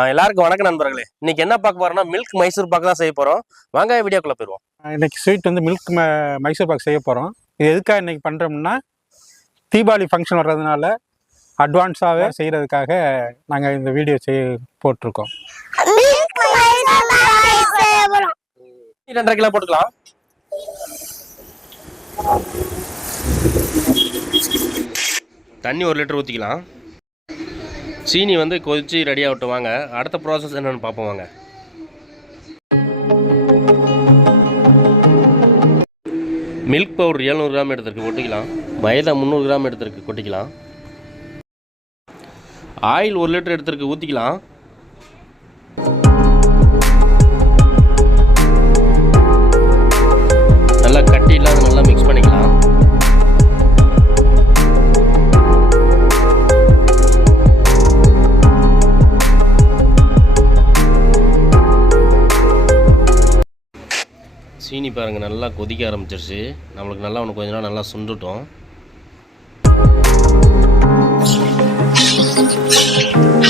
எல்லாருக்கும் வணக்கம் நண்பர்களே. இன்னைக்கு என்ன பார்க்க போறோம்னா மில்க் மைசூர் பாக் தான் செய்ய போறோம். வாங்க வீடியோக்குள்ள போயிடுவோம். இன்னைக்கு ஸ்வீட் வந்து மில்க் மைசூர் பாக் செய்ய போகிறோம். இது எதுக்காக இன்னைக்கு பண்ணுறோம்னா தீபாவளி ஃபங்க்ஷன் வர்றதுனால அட்வான்ஸாகவே செய்கிறதுக்காக நாங்கள் இந்த வீடியோ போட்டிருக்கோம். 2.5 கிலோ போட்டுக்கலாம். தண்ணி 1 லிட்டர் ஊற்றிக்கலாம். சீனி வந்து கொதிச்சு ரெடி ஆகட்டும். வாங்க அடுத்த ப்ராசஸ் என்னென்னு பார்ப்போம். வாங்க மில்க் பவுடர் 700 கிராம் எடுத்துருக்கு கொட்டிக்கலாம். மைதா 300 கிராம் எடுத்துருக்கு கொட்டிக்கலாம். ஆயில் 1 லிட்டர் எடுத்துருக்கு ஊற்றிக்கலாம். நல்லா கட்டி இல்லாத நல்லா மிக்ஸ் பண்ணிக்கலாம். சீனி பாருங்கள் நல்லா கொதிக்க ஆரம்பிச்சிருச்சு. நம்மளுக்கு நல்லா ஒன்று கொஞ்ச நாள் நல்லா சுண்டுட்டோம்.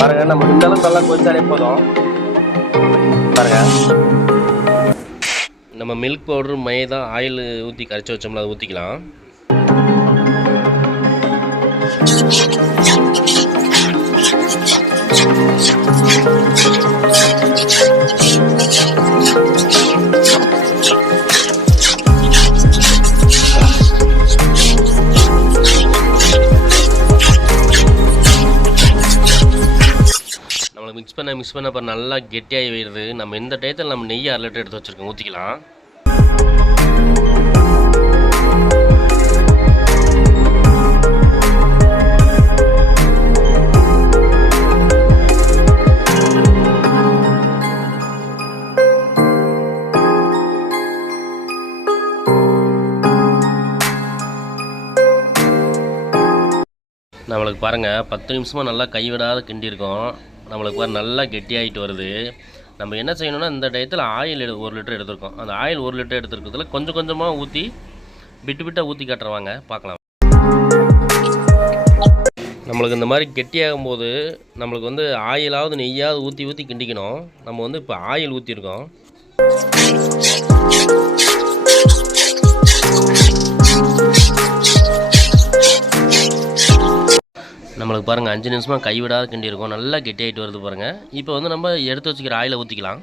பாருங்க நம்ம இந்த அளவுக்கு நல்லா கொதிச்சாலே போதும். பாருங்க நம்ம மில்க் பவுடர் மைதா ஆயில் ஊற்றி கரைச்சி வச்சோம்ல அதை ஊற்றிக்கலாம். மிக்ஸ் பண்ண அப்புறம் நல்லா கெட்டியாகி வருது. நம்ம இந்த டயத்தில் நம்ம நெய் 1/2 லிட்டர் எடுத்து வச்சுருக்கோம் ஊற்றிக்கலாம். நம்மளுக்கு பாருங்கள் 10 நிமிஷமாக நல்லா கைவிடாத கிண்டியிருக்கோம். நம்மளுக்கு பாரு நல்லா கெட்டியாகிட்டு வருது. நம்ம என்ன செய்யணும்னா இந்த டயத்தில் ஆயில் 1 லிட்டர் எடுத்துருக்கோம். அந்த ஆயில் 1 லிட்டர் எடுத்துருக்கிறதுல கொஞ்சம் கொஞ்சமாக ஊற்றி விட்டாக ஊற்றி காட்டுறவாங்க பார்க்கலாம். நம்மளுக்கு இந்த மாதிரி கெட்டியாகும் போது நம்மளுக்கு வந்து ஆயிலாவது நெய்யாவது ஊற்றி கிண்டிக்கணும். நம்ம வந்து இப்போ ஆயில் ஊற்றிருக்கோம். நம்மளுக்கு பாருங்கள் 5 நிமிஷமாக கைவிடாத கிண்டி இருக்கும். நல்லா கெட்டியாகிட்டு வருது பாருங்கள். இப்போ வந்து நம்ம எடுத்து வச்சுக்கிற ஆயிலை ஊற்றிக்கலாம்.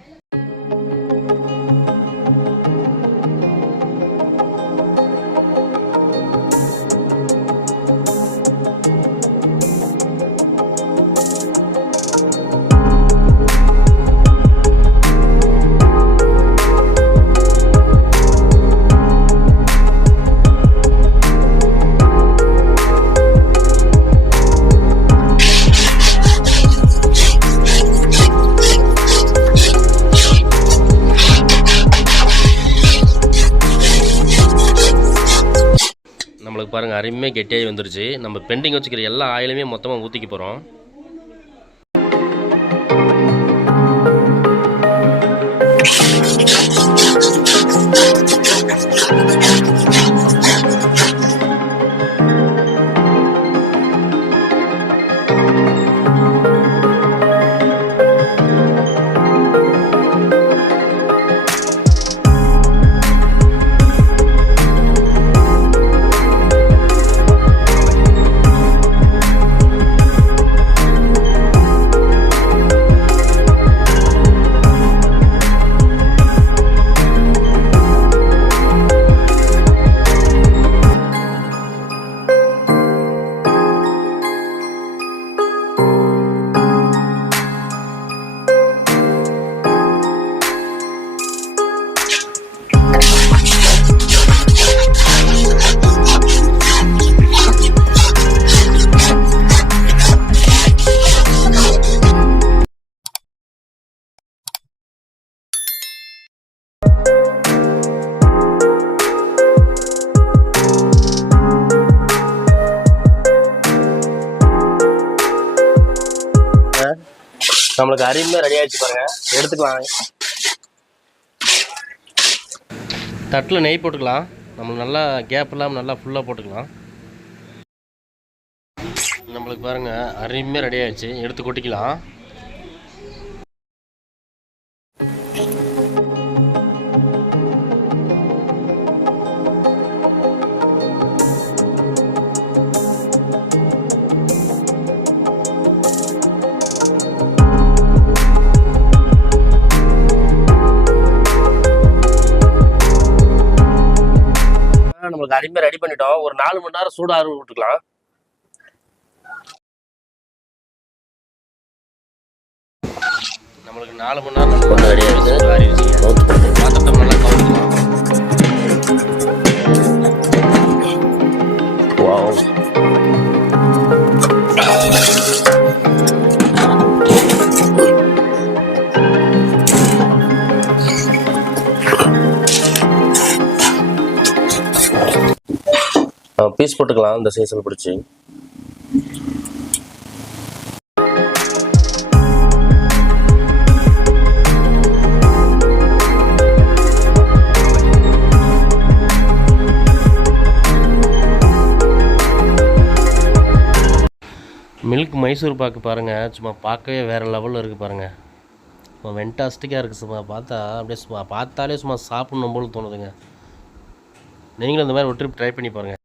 நம்மளுக்கு பாருங்கள் அருமையாக கெட்டியாகி வந்துருச்சு. நம்ம பெண்டிங் வச்சுக்கிற எல்லா ஆயிலுமே மொத்தமாக ஊற்றிக்க போகிறோம். நம்மளுக்கு அருமையாக ரெடி ஆகிடுச்சு பாருங்கள். எடுத்துக்கலாம். தட்டில் நெய் போட்டுக்கலாம். நம்மளுக்கு நல்லா கேப் இல்லாமல் நல்லா ஃபுல்லாக போட்டுக்கலாம். நம்மளுக்கு பாருங்கள் அருமையாக ரெடி ஆகிடுச்சு. எடுத்து கொட்டிக்கலாம். அருமையாக ரெடி பண்ணிட்டோம். ஒரு 4 மணி நேரம் சூடாக விட்டுக்கலாம். நம்மளுக்கு 4 மணி நேரம் கொண்டு ரெடி ஆகிடுது. பாத்திரத்தை நல்லா கவுந்துக்கலாம். பீஸ் போட்டுக்கலாம் இந்த சைஸில் பிடிச்சி. மில்க் மைசூர் பாக்கு பாருங்கள், சும்மா பார்க்கவே வேறு லெவலில் இருக்குது பாருங்கள். சும்மா வென்டாஸ்டிக்காக இருக்குது. சும்மா பார்த்தா அப்படியே சும்மா பார்த்தாலே சும்மா சாப்பிட்ணும் போல தோணுதுங்க. நீங்களும் இந்த மாதிரி ஒரு ட்ரிப் ட்ரை பண்ணி பாருங்கள்.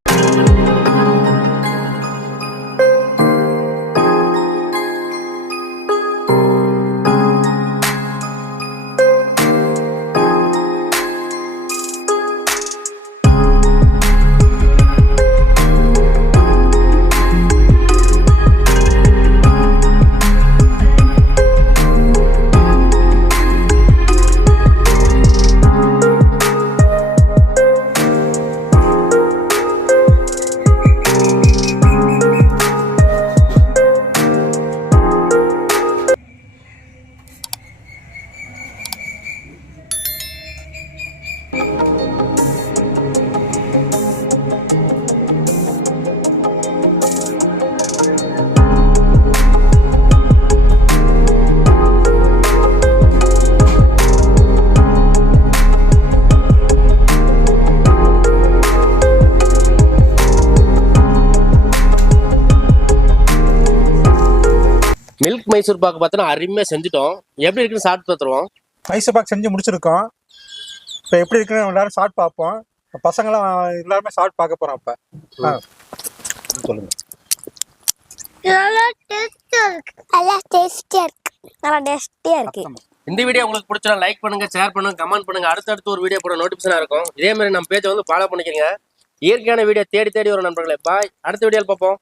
மில்க் மைசூர் பாக்கு பார்த்தோன்னா அருமையாக செஞ்சுட்டோம். எப்படி இருக்குன்னு சாப்பிட்டு பார்த்துருவோம். மைசூர் பாக் செஞ்சு முடிச்சிருக்கோம். இப்போ எப்படி இருக்குன்னு எல்லாரும் சாப்பிட்டு பார்ப்போம். பசங்களாம் எல்லாருமே சாப்பிட்டு பார்க்க போகிறோம். அப்போ சொல்லுங்கள். இந்த வீடியோ உங்களுக்கு பிடிச்சா லைக் பண்ணுங்க, ஷேர் பண்ணுங்க, கமெண்ட் பண்ணுங்க. அடுத்தடுத்து ஒரு வீடியோ போட நோட்டிஃபிகேஷனாக இருக்கும். இதே மாதிரி நம்ம பேஜை வந்து ஃபாலோ பண்ணிக்கிறீங்க. இயற்கையான வீடியோ தேடி தேடி வரும் நண்பர்களே. பாய். அடுத்த வீடியோவில் பார்ப்போம்.